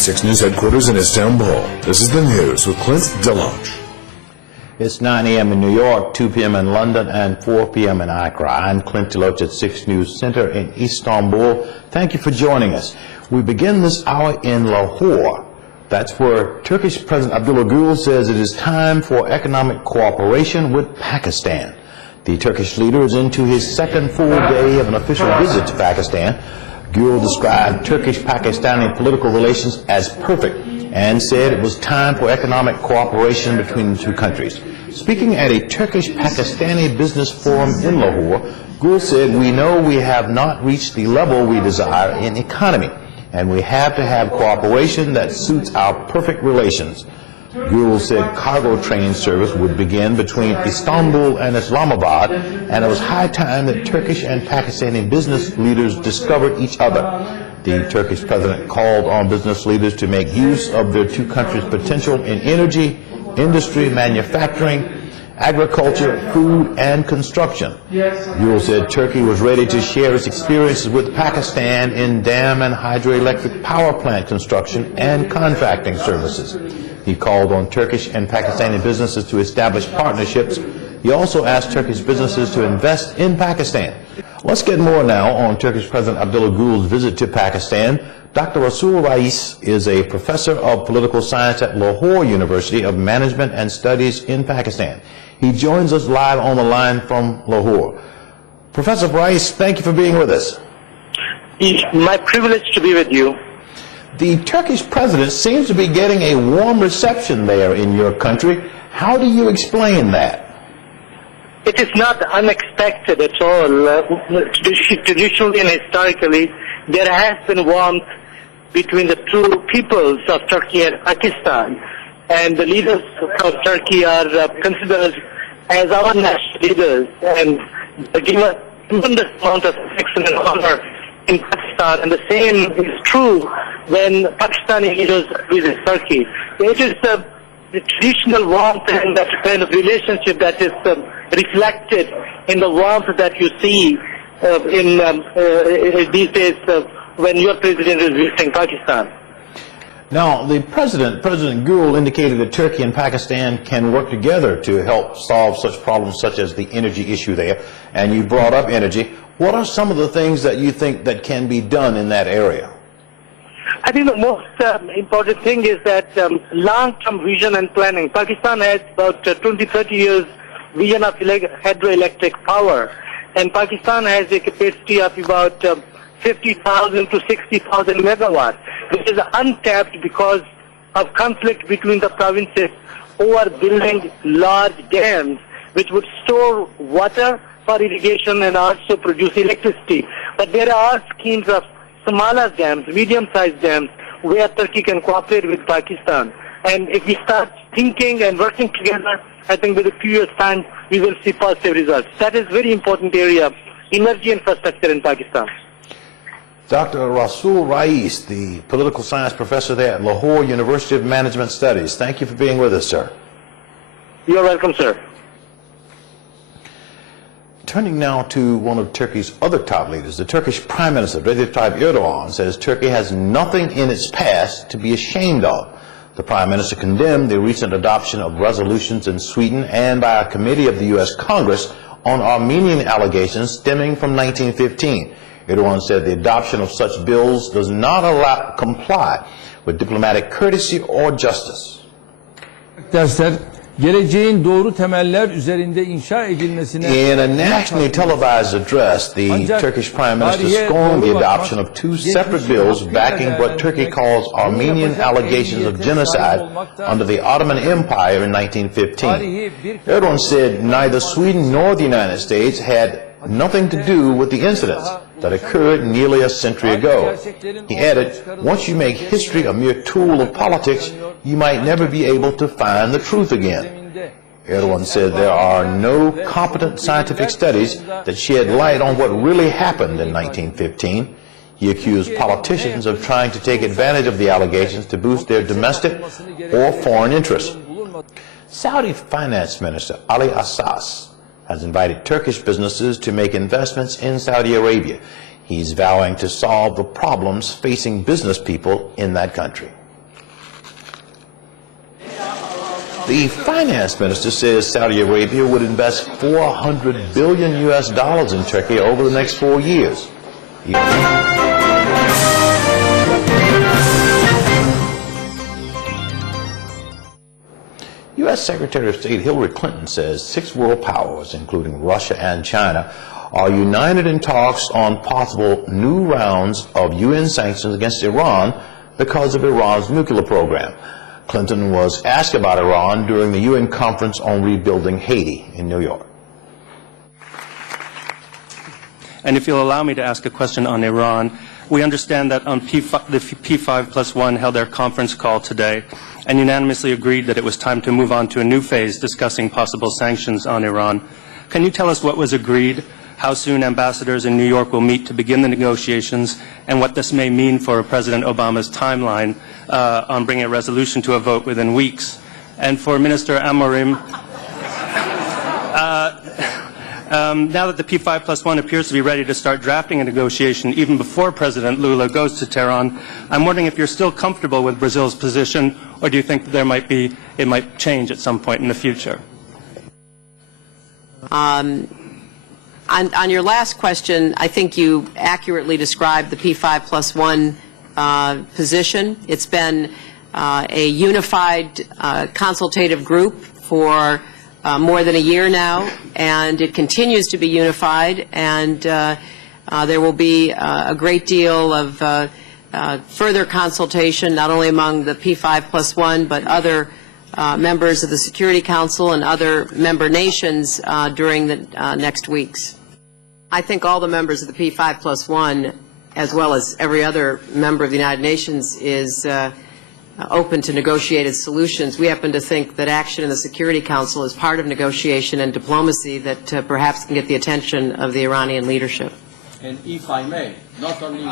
6 News headquarters in Istanbul. This is the news with Clınt Deloatch. It's 9 a.m. in New York, 2 p.m. in London, and 4 p.m. in Accra. I'm Clynt Deloatch at 6 News Center in Istanbul. Thank you for joining us. We begin this hour in Lahore. That's where Turkish President Abdullah Gül says it is time for economic cooperation with Pakistan. The Turkish leader is into his second full day of an official visit to Pakistan. Gül described Turkish-Pakistani political relations as perfect and said it was time for economic cooperation between the two countries. Speaking at a Turkish-Pakistani business forum in Lahore, Gül said, "We know we have not reached the level we desire in economy, and we have to have cooperation that suits our perfect relations." Gül said cargo train service would begin between Istanbul and Islamabad, and it was high time that Turkish and Pakistani business leaders discovered each other. The Turkish president called on business leaders to make use of their two countries' potential in energy, industry, manufacturing, agriculture, food, and construction. Gül said Turkey was ready to share its experiences with Pakistan in dam and hydroelectric power plant construction and contracting services. He called on Turkish and Pakistani businesses to establish partnerships. He also asked Turkish businesses to invest in Pakistan. Let's get more now on Turkish President Abdullah Gül's visit to Pakistan. Dr. Rasul Rais is a professor of political science at Lahore University of Management and Studies in Pakistan. He joins us live on the line from Lahore. Professor Rais, thank you for being with us. It's my privilege to be with you. The Turkish president seems to be getting a warm reception there in your country. How do you explain that? It is not unexpected at all. Traditionally and historically, there has been warmth between the two peoples of Turkey and Pakistan. And the leaders of Turkey are considered as our national leaders and give a tremendous amount of affection and honor in Pakistan. And the same is true when Pakistani leaders visit Turkey. It is the traditional warmth and that kind of relationship that is reflected in the warmth that you see in these days when your president is visiting Pakistan. Now, the President Gül, indicated that Turkey and Pakistan can work together to help solve such problems such as the energy issue there, and you brought up energy. What are some of the things that you think that can be done in that area? I think the most important thing is that long-term vision and planning. Pakistan has about 20-30 years vision of hydroelectric power, and Pakistan has a capacity of about 50,000 to 60,000 megawatts, which is untapped because of conflict between the provinces over building large dams which would store water for irrigation and also produce electricity. But there are schemes of smaller dams, medium-sized dams, where Turkey can cooperate with Pakistan. And if we start thinking and working together, I think with a few years' time, we will see positive results. That is a very important area, energy infrastructure in Pakistan. Dr. Rasul Rais, the political science professor there at Lahore University of Management Studies. Thank you for being with us, sir. You're welcome, sir. Turning now to one of Turkey's other top leaders, the Turkish Prime Minister, Recep Tayyip Erdogan, says Turkey has nothing in its past to be ashamed of. The Prime Minister condemned the recent adoption of resolutions in Sweden and by a committee of the U.S. Congress on Armenian allegations stemming from 1915. Erdogan said the adoption of such bills does not comply with diplomatic courtesy or justice. Geleceğin doğru temeller üzerinde inşa edilmesine. In a nationally televised address, the Turkish Prime Minister scorned the adoption of two separate bills backing what Turkey calls Armenian allegations of genocide under the Ottoman Empire in 1915. Erdogan said neither Sweden nor the United States had nothing to do with the incidents that occurred nearly a century ago. He added, once you make history a mere tool of politics, you might never be able to find the truth again. Erdogan said there are no competent scientific studies that shed light on what really happened in 1915. He accused politicians of trying to take advantage of the allegations to boost their domestic or foreign interests. Saudi Finance Minister Ali Assas has invited Turkish businesses to make investments in Saudi Arabia. He's vowing to solve the problems facing business people in that country. The finance minister says Saudi Arabia would invest $400 billion in Turkey over the next 4 years. U.S. Secretary of State Hillary Clinton says 6 world powers, including Russia and China, are united in talks on possible new rounds of UN sanctions against Iran because of Iran's nuclear program. Clinton was asked about Iran during the UN conference on rebuilding Haiti in New York. And if you'll allow me to ask a question on Iran, we understand that on the P5+1 held their conference call today and unanimously agreed that it was time to move on to a new phase discussing possible sanctions on Iran. Can you tell us what was agreed, how soon ambassadors in New York will meet to begin the negotiations, and what this may mean for President Obama's timeline on bringing a resolution to a vote within weeks? And for Minister Amorim, now that the P5+1 appears to be ready to start drafting a negotiation even before President Lula goes to Tehran, I'm wondering if you're still comfortable with Brazil's position, or do you think that it might change at some point in the future? On your last question, I think you accurately described the P5+1 position. It's been a unified consultative group for more than a year now, and it continues to be unified, and there will be a great deal of further consultation, not only among the P5+1, but other members of the Security Council and other member nations during the next weeks. I think all the members of the P5+1, as well as every other member of the United Nations, is open to negotiated solutions. We happen to think that action in the Security Council is part of negotiation and diplomacy that perhaps can get the attention of the Iranian leadership. And if I may, not only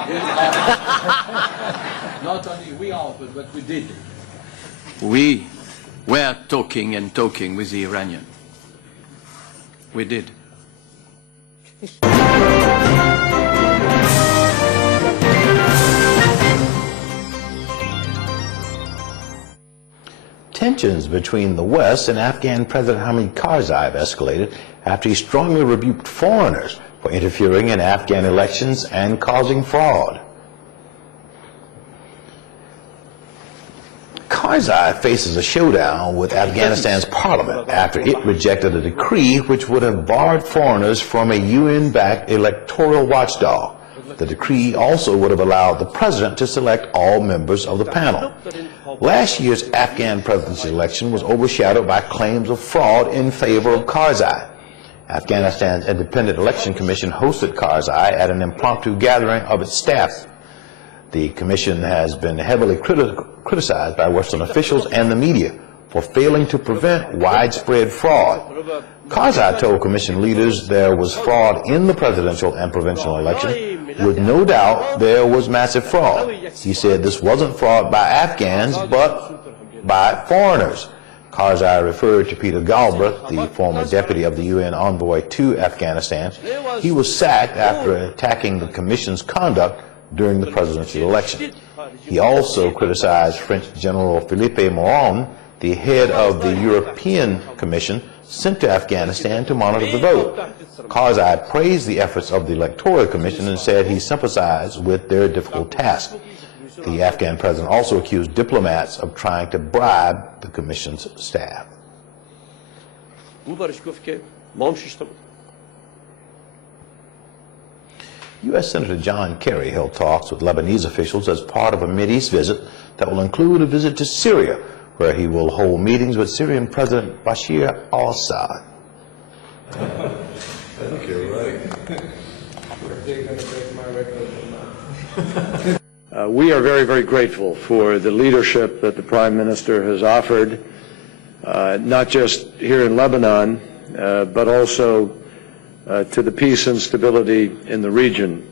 we offered, but we did. We were talking and talking with the Iranian. We did. Tensions between the West and Afghan President Hamid Karzai have escalated after he strongly rebuked foreigners for interfering in Afghan elections and causing fraud. Karzai faces a showdown with Afghanistan's parliament after it rejected a decree which would have barred foreigners from a UN-backed electoral watchdog. The decree also would have allowed the president to select all members of the panel. Last year's Afghan presidency election was overshadowed by claims of fraud in favor of Karzai. Afghanistan's Independent Election Commission hosted Karzai at an impromptu gathering of its staff. The commission has been heavily criticized by Western officials and the media for failing to prevent widespread fraud. Karzai told commission leaders there was fraud in the presidential and provincial election. With no doubt, there was massive fraud. He said this wasn't fraud by Afghans, but by foreigners. Karzai referred to Peter Galbraith, the former deputy of the UN envoy to Afghanistan. He was sacked after attacking the commission's conduct during the presidential election. He also criticized French General Philippe Moron, the head of the European Commission, sent to Afghanistan to monitor the vote. Karzai praised the efforts of the Electoral Commission and said he sympathized with their difficult task. The Afghan president also accused diplomats of trying to bribe the commission's staff. U.S. Senator John Kerry held talks with Lebanese officials as part of a Mideast visit that will include a visit to Syria, where he will hold meetings with Syrian President Bashir al-Assad. I think you're right. We are very, very grateful for the leadership that the Prime Minister has offered, not just here in Lebanon, but also to the peace and stability in the region.